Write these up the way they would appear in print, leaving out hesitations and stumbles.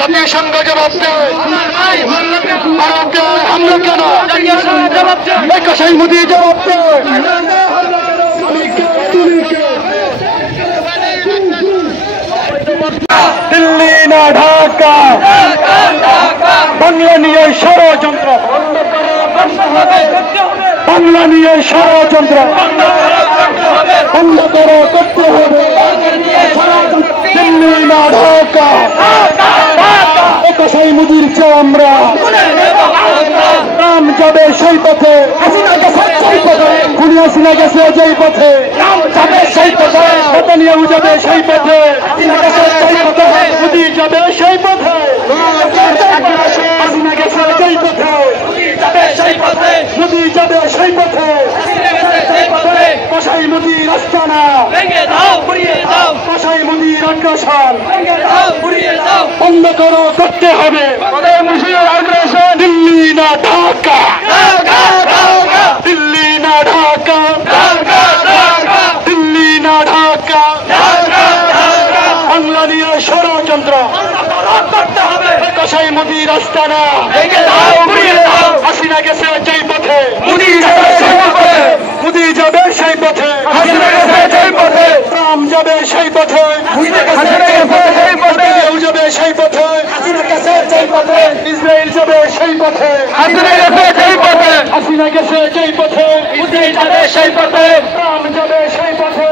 জাতিসংঘ জবাব দেয়, ভারতের হামলা কেন? কসাই মোদি জবাব দেয়। দিল্লি না ঢাকা, বাংলা নিয়ে ষড়যন্ত্র, বাংলা নিয়ে ষড়যন্ত্র বন্ধ করো, করতে হবে। দিল্লি না ঢাকা, কসাই মুদির চামড়া, রাম যাবে সেই পথে, খুনি হাসিনা গেছে যেই পথে, নেতানিয়াহু যাবে সেই পথে, মোদি যাবে সেই পথে, হাসিনা গেছে যেই পথে, মোদি যাবে সেই পথে। কসাই মুদির আস্তানা, কসাই মুদির আগ্রাসন বন্ধ করো, করতে হবে। দিল্লি না ঢাকা, দিল্লি না ঢাকা, দিল্লি না ঢাকা, বাংলা নিয়ে ষড়যন্ত্র কসাই মুদির আস্তানা, হাসিনা গেছে যেই পথে, মোদি যাবে সেই পথে, রাম যাবে সেই পথে, নেতানিয়াহু যাবে সেই পথে, ইসরায়েল যাবে সেই পথে, হাসিনা গেছে যেই পথে, সেই পথে, রাম যাবে সেই পথে,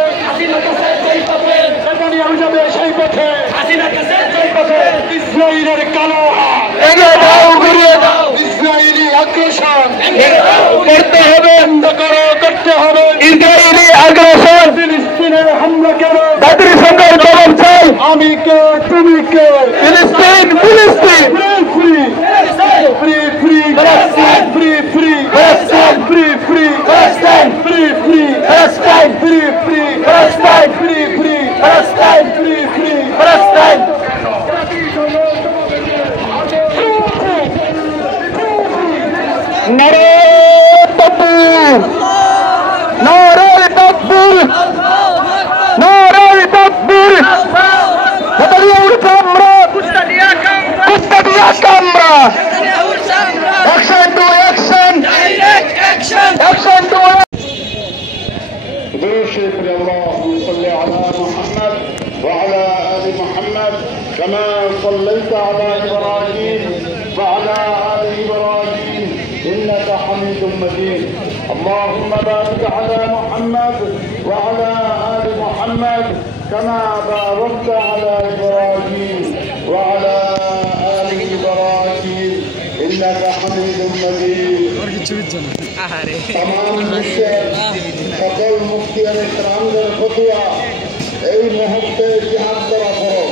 নেতানিয়াহু যাবে সেই পথে, ইসরায়েলের কালো হাত, ইসরায়েলি আগ্রাসন করতে হবে, বন্ধ করো, করতে হবে। ইসরায়েলি আগ্রাসন, ফিলিস্তিনের হামলা কেন? জাতিসংঘের জবাব চাই। আমি কে, তুমি কে? ফিলিস্তিন, ফিলিস্তিন, free free, free free, free free, free free, free free, free free, free free, free free, নারে তাকবীর, নারে তাকবীর, নারে তাকবীর। নেতানিয়াহুর চামড়া, কুত্তা দিয়া কামড়া। Action to action, action to برشد اللهم صل على محمد وعلى آل محمد كما صليت على إبراهيم وعلى آل إبراهيم إنك حميد مجيد. اللهم بارك على محمد وعلى آل محمد كما باركت على إبراهيم وعلى آل إبراهيم إنك حميد مجيد. तमाम বিশ্বের সকল মুফতিয়ান ইকরামদের ফতোয়া এই মুহূর্তে জিহাদ করা ফরজ।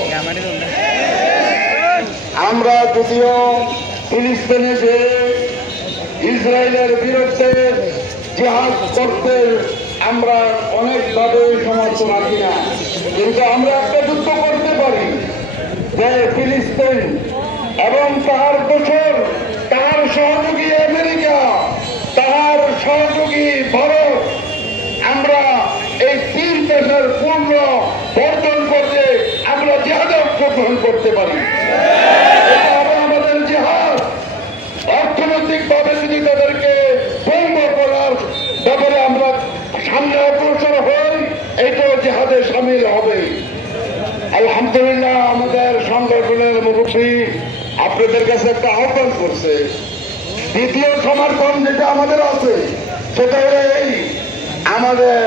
আমরা যদিও ফিলিস্তিনে যে ইসরায়েলের বিরুদ্ধে জিহাদ করতে আমরা অনেকভাবে সমর্থন রাখি না, কিন্তু আমরা একটা যুদ্ধ করতে পারি যে ফিলিস্তিন এবং তার দোসর, তার সহযোগী আমেরিকা, তার সহযোগী ভারত, আমরা এই তিন দেশের পূর্ণ বর্জন করতে আমরা জিহাদে অংশগ্রহণ করতে পারি। আমাদের জিহাদ অর্থনৈতিক ভাবে যদি তাদেরকে ভঙ্গ করার ব্যাপারে আমরা সামনে অগ্রসর হই, এটাও জিহাদে সামিল হবে। আলহামদুলিল্লাহ, আমাদের সংগঠনের মুরব্বী আপনাদের কাছে একটা আহ্বান করছে। দ্বিতীয় সমর্থন যেটা আমাদের আছে সেটা হলো এই, আমাদের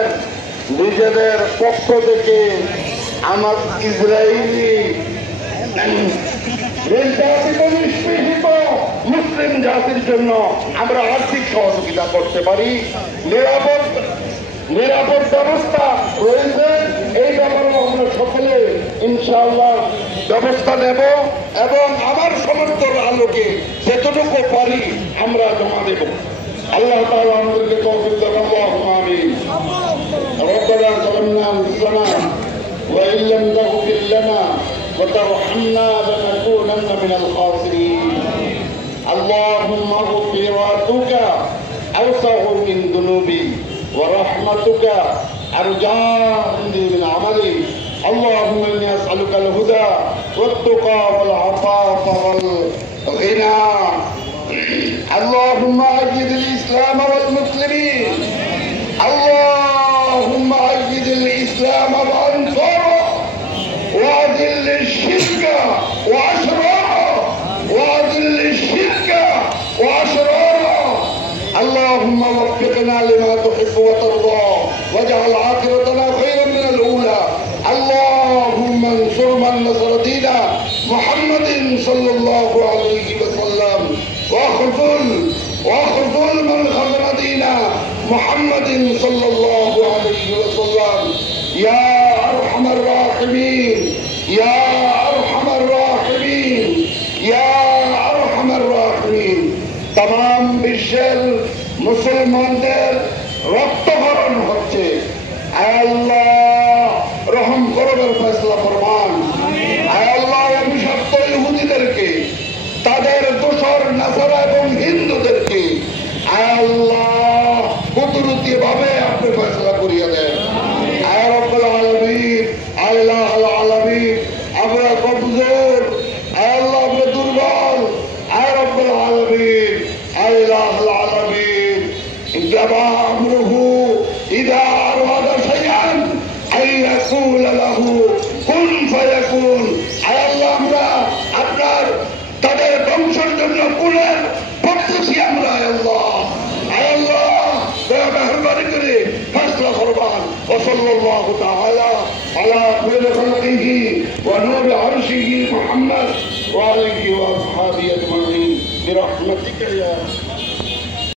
নিজেদের পক্ষ থেকে আমার ইসরায়েলি নিষ্পেষিত মুসলিম জাতির জন্য আমরা আর্থিক সহযোগিতা করতে পারি। নিরাপদ ব্যবস্থা রয়েছে, এই ব্যাপারেও আমরা সকলে ইনশাআল্লাহ ব্যবস্থা নেব এবং আমার সমর্থন আলোকে যতটুকু পারি আমরা জমা দেব। আল্লাহ তাআলা আমাদেরকে তৌফিক দান। আমিন। ترحمنا لنكونن من الخاسرين اللهم مغفرتك أوسع من ذنوبي ورحمتك أرجى عندي من عملي اللهم إني أسألك الهدى والتقى والعفاف والغنى اللهم أيد الإسلام والمسلمين اللهم أيد الإسلام وأنصاره وأذل الشرك وأشراره وأذل الشرك وأشراره اللهم وفقنا لما تحب وترضى واجعل عاقبتنا خيرا من الأولى اللهم انصر من نصر دين محمد صلى الله عليه وسلم واخذل من خذل دين محمد صلى الله عليه وسلم يا أرحم الراحمين يا أرحم الراحمين يا أرحم الراحمين तमाम বিশ্বের মুসলমানদের রক্তক্ষরণ হচ্ছে আয় আল্লাহ রহম করবের ফয়সালা ফরমান আয় আল্লাহ অভিশপ্ত ইহুদিদেরকে তাদের দোসর নাসারা এবং হিন্দুদেরকে আয় আল্লাহ কুদরতি ভাবে আপনি ফয়সালা করিয়ে দেন আয় রব্বুল আলামিন আল্লাহ আলামিন আমরা কমজোর আয় আল্লাহ আমরা দুর্বল আয় রব্বুল আলামিন الله العالمين إنما أمره إذا أراد شيئا أن يقول له كن فيكون أي الله আমরা আপনার তাদের বংশের জন্য কুলের প্রত্যাশী আমরা আয় আল্লাহ দয়া মেহেরবানি করে ফয়সালা ফরমান وصلى الله تعالى على خير خلقه ونور عرشه محمد وآله وأصحابه أجمعين برحمتك يا